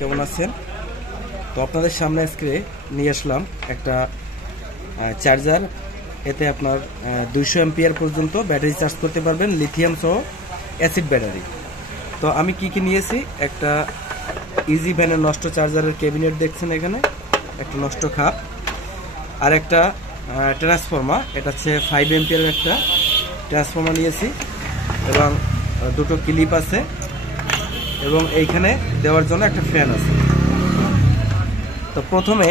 কেমন আছেন? তো আপনাদের সামনে আজকে নিয়ে আসলাম একটা চার্জার। এতে আপনার 200 এম্পিয়ার পর্যন্ত ব্যাটারি চার্জ করতে পারবেন, লিথিয়াম সহ অ্যাসিড ব্যাটারি। তো আমি কি নিয়েছি, একটা ইজি ভ্যানের নষ্ট চার্জারের ক্যাবিনেট দেখছেন, এখানে একটা নষ্ট খাপ, আর একটা ট্রান্সফর্মার। এটা হচ্ছে 5 এম্পিয়ারের একটা ট্রান্সফর্মার নিয়েছি, এবং দুটো ক্লিপ আছে, এবং এইখানে দেওয়ার জন্য একটা ফ্যান আছে। তো প্রথমে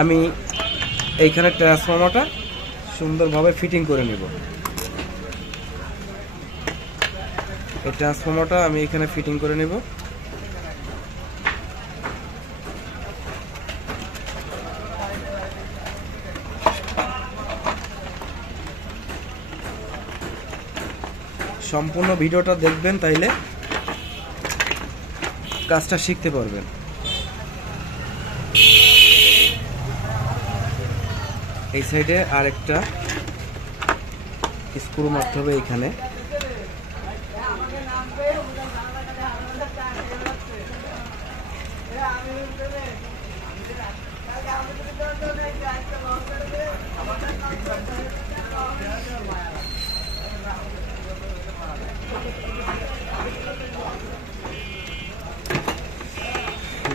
আমি এইখানে ট্রান্সফর্মারটা সুন্দরভাবে ফিটিং করে নেব। এই ট্রান্সফর্মারটা আমি এখানে ফিটিং করে নেব। সম্পূর্ণ ভিডিওটা দেখবেন, তাইলে কাজটা শিখতে পারবেন। এই সাইডে আরেকটা স্ক্রু মারতে হবে এখানে।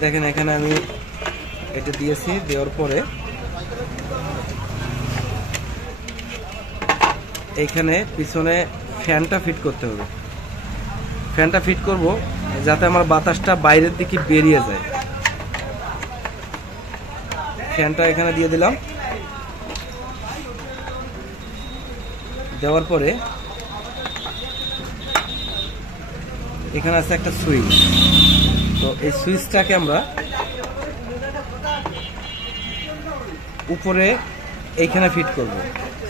দেখেন এখানে আমি এটা দিয়েছি, দেওয়ার পরে এইখানে পিছনে ফ্যানটা ফিট করতে হবে। ফ্যানটা ফিট করব যাতে আমার বাতাসটা বাইরের দিকে বেরিয়ে যায়। ফ্যানটা এখানে দিয়ে দিলাম। দেওয়ার পরে এখানে আছে একটা সুইচ। তো এই সুইচটাকে আমরা উপরে এইখানে ফিট করব।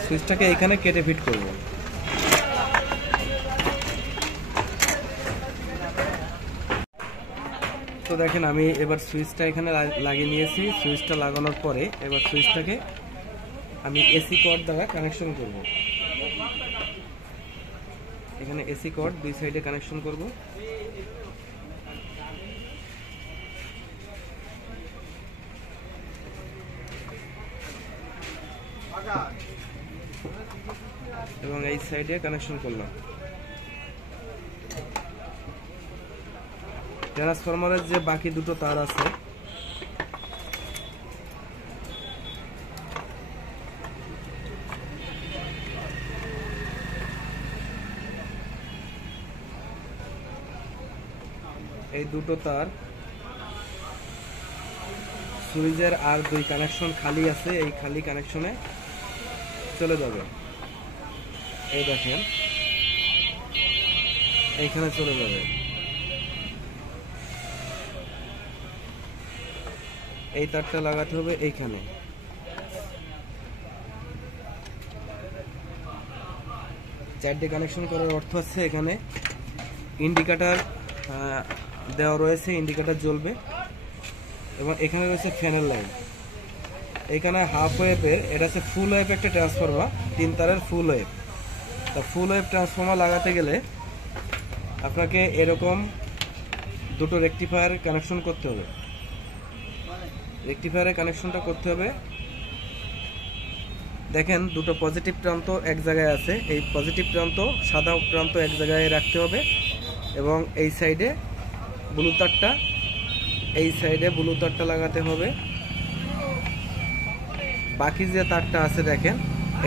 সুইচটাকে এইখানে কেটে ফিট করব। তো দেখেন আমি এবার সুইচটা এখানে লাগিয়ে নিয়েছি। সুইচটা লাগানোর পরে এবার সুইচটাকে আমি এসি কর্ড দ্বারা কানেকশন করব। এখানে এসি কর্ড দুই সাইডে কানেকশন করব। এবং এই সাইডে কানেকশন করলাম। ট্রান্সফরমারের যে বাকি দুটো তার আছে, এই দুটো তার সুইচের আর দুই কানেকশন খালি আছে, এই খালি কানেকশনে চলে যাবে। এই দেখেন এইখানে চলে যাবে। এই তারটা লাগাতে হবে এইখানে। চারটে কানেকশন করার অর্থ আছে এখানে ইন্ডিকেটর দেওয়া রয়েছে, ইন্ডিকেটর জ্বলবে, এবং এখানে রয়েছে ফ্যানের লাইন। এখানে হাফ ওয়েভের, এটা হচ্ছে ফুল ওয়েভ একটা ট্রান্সফরমার, 3 তারের ফুল ওয়েভ। তা ফুল ওয়েভ ট্রান্সফরমার লাগাতে গেলে আপনাকে এরকম দুটো রেকটিফায়ার কানেকশন করতে হবে। রেকটিফায়ারের কানেকশনটা করতে হবে। দেখেন দুটো পজিটিভ প্রান্ত এক জায়গায় আছে, এই পজিটিভ প্রান্ত সাদা প্রান্ত এক জায়গায় রাখতে হবে, এবং এই সাইডে ব্লু তারটা, এই সাইডে ব্লু তারটা লাগাতে হবে। বাকি যে তারটা আছে দেখেন,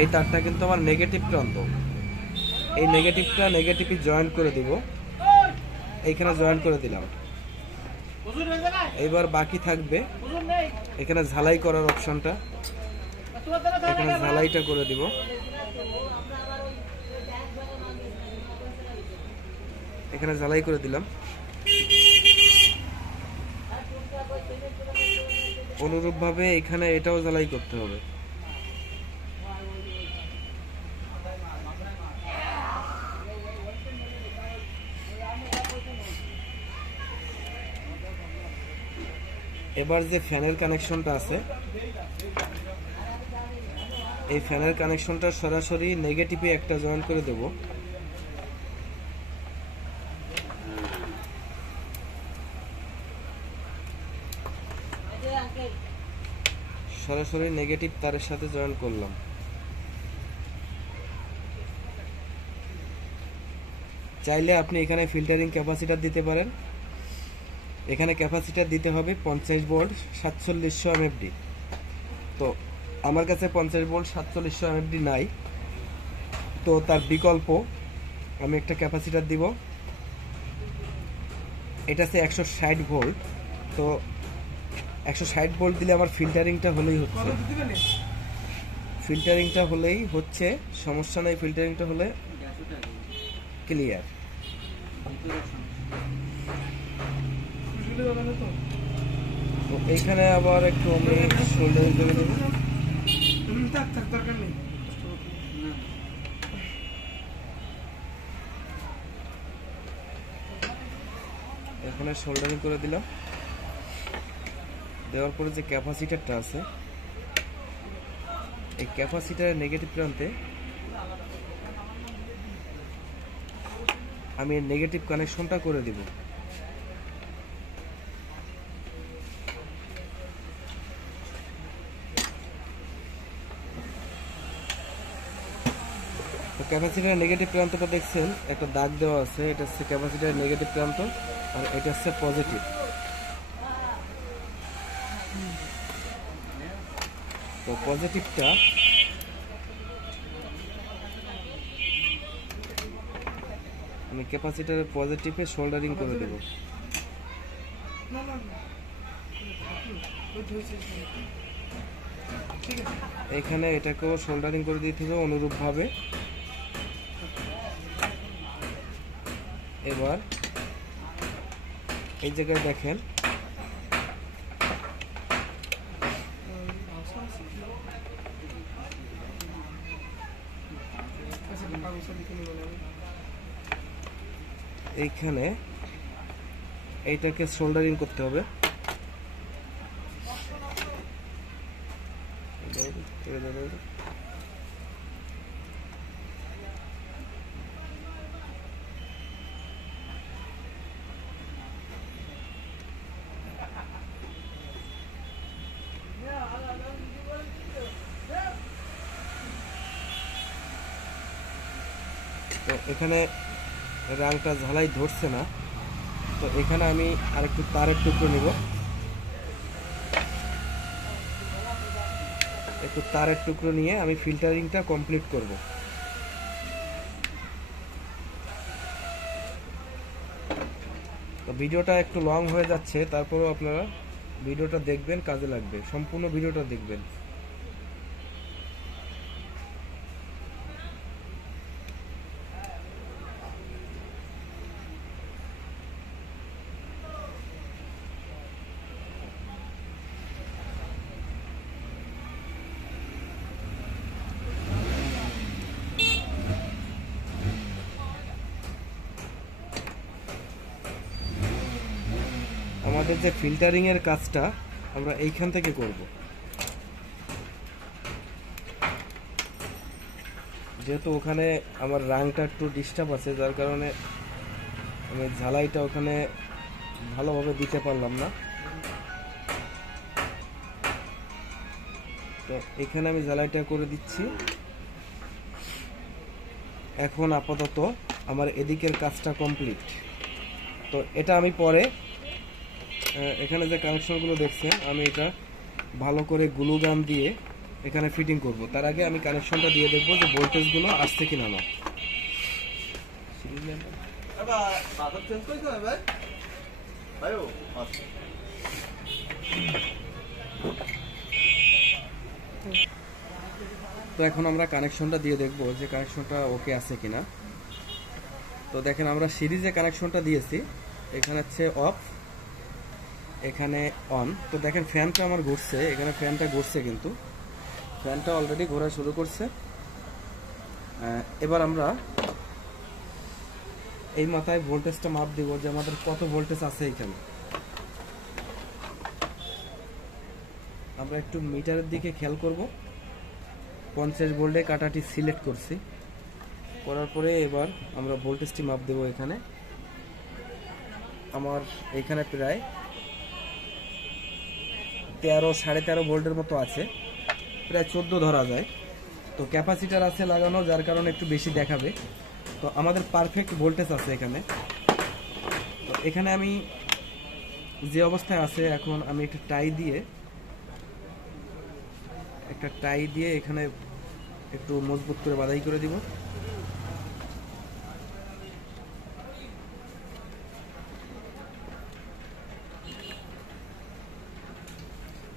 এই তারটা কিন্তু আমার নেগেটিভ প্রান্ত। এই নেগেটিভটা নেগেটিভে জয়েন্ট করে দিব, এইখানে জয়েন্ট করে দিলাম। এবার বাকি থাকবে এখানে ঝালাই করার অপশনটা, এখানে ঝালাইটা করে দিব। এখানে ঝালাই করে দিলাম। অনুরূপভাবে এখানে এটাও ঝালাই করতে হবে। এবার যে ফ্যানের কানেকশনটা আছে, এই ফ্যানের কানেকশনটা সরাসরি নেগেটিভে একটা জয়েন করে দেব। সরাসরি নেগেটিভ তারের সাথে জয়েন করলাম। চাইলে আপনি এখানে ফিল্টারিং ক্যাপাসিটার দিতে পারেন। এখানে ক্যাপাসিটার দিতে হবে 50 ভোল্ট 4700 এমএফডি। তো আমার কাছে 50 ভোল্ট 4700 এমএফডি নাই, তো তার বিকল্প আমি একটা ক্যাপাসিটার দিব। এটা আছে 160 ভোল্ট। তো 160 ভোল্ট দিলে আমার ফিল্টারিংটা হলেই হচ্ছে, সমস্যা নাই। ফিল্টারিংটা হলে ক্লিয়ার। তো এইখানে আবার একটু আমি সোল্ডারিং করে দেবো। এখানে সোল্ডারিং করে দিলাম। দেওয়ার পরে যে ক্যাপাসিটারটা আছে, এই ক্যাপাসিটারের নেগেটিভ প্রান্তে আমি নেগেটিভ কানেকশনটা করে দিব। তো ক্যাপাসিটারের নেগেটিভ প্রান্তটা দেখছেন একটা দাগ দেওয়া আছে, এটা হচ্ছে ক্যাপাসিটারের নেগেটিভ প্রান্ত, আর এটা হচ্ছে পজিটিভ। তো পজিটিভটা আমি ক্যাপাসিটারের পজিটিভে সোল্ডারিং করে দেব। এখানে এটাকেও সোল্ডারিং করে দিতে হবে অনুরূপভাবে। এবার এই জায়গায় দেখেন এইখানে এইটাকে সোল্ডারিং করতে হবে। তো এখানে রাংটা ঝালাই ধরছে না, তো এখানে আমি আরেকটু তারের টুকরো নিব। একটু তারের টুকরো নিয়ে আমি ফিল্টারিংটা কমপ্লিট করব। তো ভিডিওটা একটু লং হয়ে যাচ্ছে, তারপরেও আপনারা ভিডিওটা দেখবেন, কাজে লাগবে। সম্পূর্ণ ভিডিওটা দেখবেন। আমাদের যে ফিল্টারিং এর কাজটা আমরা এইখান থেকে করব। যেহেতু ওখানে আমার রাংটা একটু ডিস্টার্ব আছে, যার কারণে আমি ঝালাইটা ওখানে ভালোভাবে দিতে পারলাম না। তো এখানে আমি ঝালাইটা করে দিচ্ছি। এখন আপাতত আমার এদিকের কাজটা কমপ্লিট। তো এটা আমি পরে এখানে যে কানেকশনগুলো দেখছেন আমি এটা ভালো করে গ্লু গান দিয়ে এখানে ফিটিং করব। তার আগে আমি কানেকশনটা দিয়ে দেখবো যে ভোল্টেজগুলো আসছে কিনা না। তো এখন আমরা কানেকশনটা দিয়ে দেখবো যে কানেকশনটা ওকে আছে কিনা। তো দেখেন আমরা সিরিজে কানেকশনটা দিয়েছি, এখানে হচ্ছে অফ, এখানে অন। তো দেখেন ফ্যানটা আমার ঘুরছে, এখানে ফ্যানটা ঘুরছে, কিন্তু ফ্যানটা অলরেডি ঘোরা শুরু করছে। এবার আমরা এই মাথায় ভোল্টেজটা মাপ দিব যে আমাদের কত ভোল্টেজ আছে। এখানে আমরা একটু মিটারের দিকে খেয়াল করব। 50 ভোল্টে কাটাটি সিলেক্ট করছি, করার পরে এবার আমরা ভোল্টেজটি মাপ দেব। এখানে আমার এখানে প্রায় 13 13.5 ভোল্টের মতো আছে, প্রায় 14 ধরা যায়। তো ক্যাপাসিটার আছে লাগানো, যার কারণে একটু বেশি দেখাবে। তো আমাদের পারফেক্ট ভোল্টেজ আছে এখানে। তো এখানে আমি যে অবস্থায় আছে, এখন আমি একটা টাই দিয়ে এখানে একটু মজবুত করে বাঁধাই করে দিব।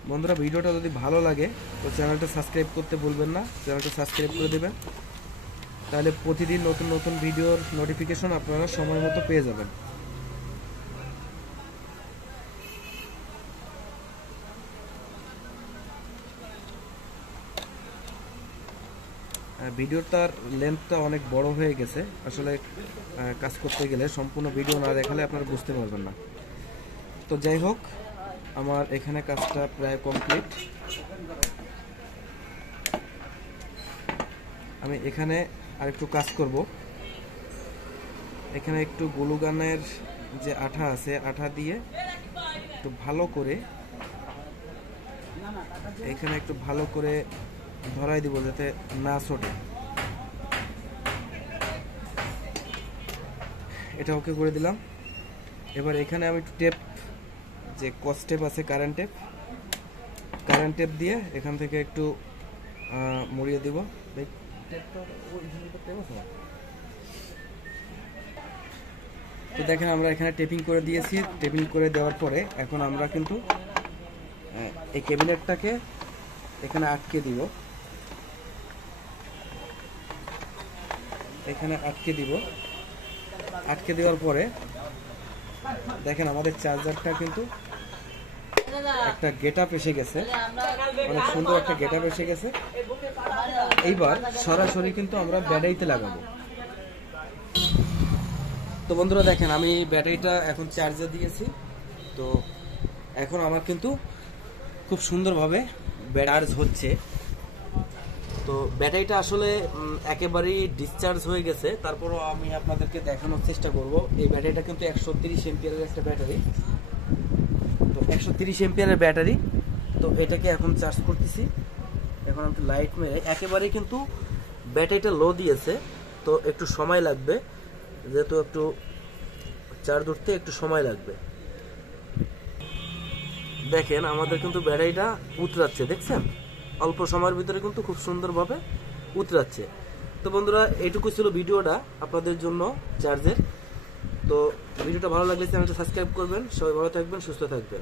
বন্ধুরা, ভিডিওটা যদি ভালো লাগে তো চ্যানেলটা সাবস্ক্রাইব করতে ভুলবেন না, চ্যানেলটা সাবস্ক্রাইব করে দেবেন, তাহলে প্রতিদিন নতুন নতুন ভিডিওর নোটিফিকেশন আপনারা সময় মতো পেয়ে যাবেন। ভিডিওটার লেন্থটা অনেক বড় হয়ে গেছে, আসলে কাজ করতে গেলে সম্পূর্ণ ভিডিও না দেখালে আপনারা বুঝতে পারবেন না। তো যাই হোক, আমার এখানে কাজটা প্রায় কমপ্লিট। আমি এখানে আরেকটু কাজ করব। এখানে একটু গ্লু গানের যে আঠা আছে, আঠা দিয়ে একটু ভালো করে এখানে একটু ভালো করে ধরাই দিব যাতে না ছোটে। এটা ওকে করে দিলাম। এবার এখানে আমি একটু টেপ, যে কস টেপ আছে, কারেন্ট টেপ দিয়ে এখান থেকে একটু মুড়িয়ে দিব। তো দেখেন আমরা এখানে টেপিং করে দিয়েছি। টেপিং করে দেওয়ার পরে এখন আমরা কিন্তু এই ক্যাবিনেটটাকে এখানে আটকে দিব। আটকে দেওয়ার পরে দেখেন আমাদের চার্জারটা কিন্তু একটা গেটআপ এসে গেছে, অনেক সুন্দর একটা গেটআপ এসে গেছে। এইবার সরাসরি কিন্তু আমরা ব্যাটারিতে লাগাবো। তো বন্ধুরা দেখেন, আমি ব্যাটারিটা এখন চার্জে দিয়েছি। তো এখন আমার কিন্তু খুব সুন্দরভাবে চার্জ হচ্ছে। তো ব্যাটারিটা আসলে একেবারেই ডিসচার্জ হয়ে গেছে, তারপরও আমি আপনাদেরকে দেখানোর চেষ্টা করব। এই ব্যাটারিটা কিন্তু 130 এম্পিয়ারের একটা ব্যাটারি। তো 130 এম্পিয়ারের ব্যাটারি। তো এটাকে এখন চার্জ করতেছি। এখন আমি লাইট মেরে, একেবারেই কিন্তু ব্যাটারিটা লো দিয়েছে, তো একটু সময় লাগবে, যেহেতু একটু চার্জ উঠতে একটু সময় লাগবে। দেখেন আমাদের কিন্তু ব্যাটারিটা উতরাচ্ছে, দেখছেন? অল্প সময়ের ভিতরে কিন্তু খুব সুন্দরভাবে উতরাচ্ছে। তো বন্ধুরা, এইটুকু ছিল ভিডিওটা আপনাদের জন্য চার্জের। তো ভিডিওটা ভালো লাগলে চ্যানেলটা সাবস্ক্রাইব করবেন। সবাই ভালো থাকবেন, সুস্থ থাকবেন।